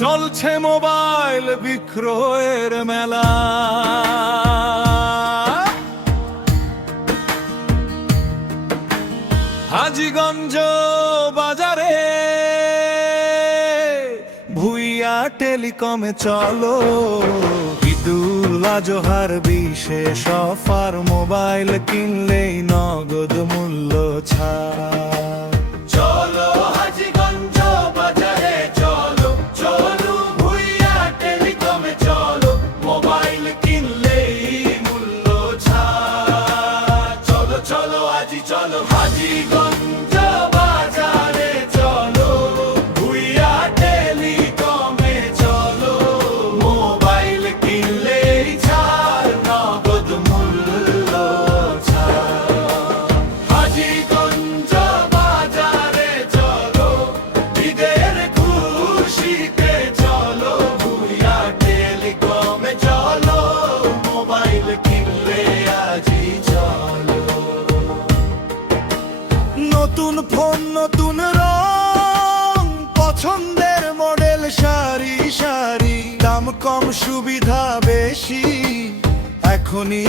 চলছে মোবাইল বিক্রয়ের মেলা। হাজীগঞ্জ বাজারে ভুইয়া টেলিকমে চলো, ঈদুল আজহার বিশেষ অফার, মোবাইল কিনলেই নগদ মূল্য ছাড়। চলো হাজীগঞ্জ বাজারে চলো, চলো ভুইয়া টেলিকমে চলো, মোবাইল কিনলেই মূল্য ছাড়। চলো চলো আজি চলো হাজীগঞ্জ বাজারে চলো, ভুইয়া টেলিকমে চলো, মোবাইল কিনলেই ছাড়, নগদ মূল্য ছাড়। হাজীগঞ্জ বাজারে চলো, ঈদের খুশিতে চলো, ভুইয়া টেলিকমে চলো, মোবাইল কিনলে আজই চলো। নতুন ফোন নতুন রং, পছন্দের মডেল সারি সারি, দাম কম সুবিধা বেশি, এখনই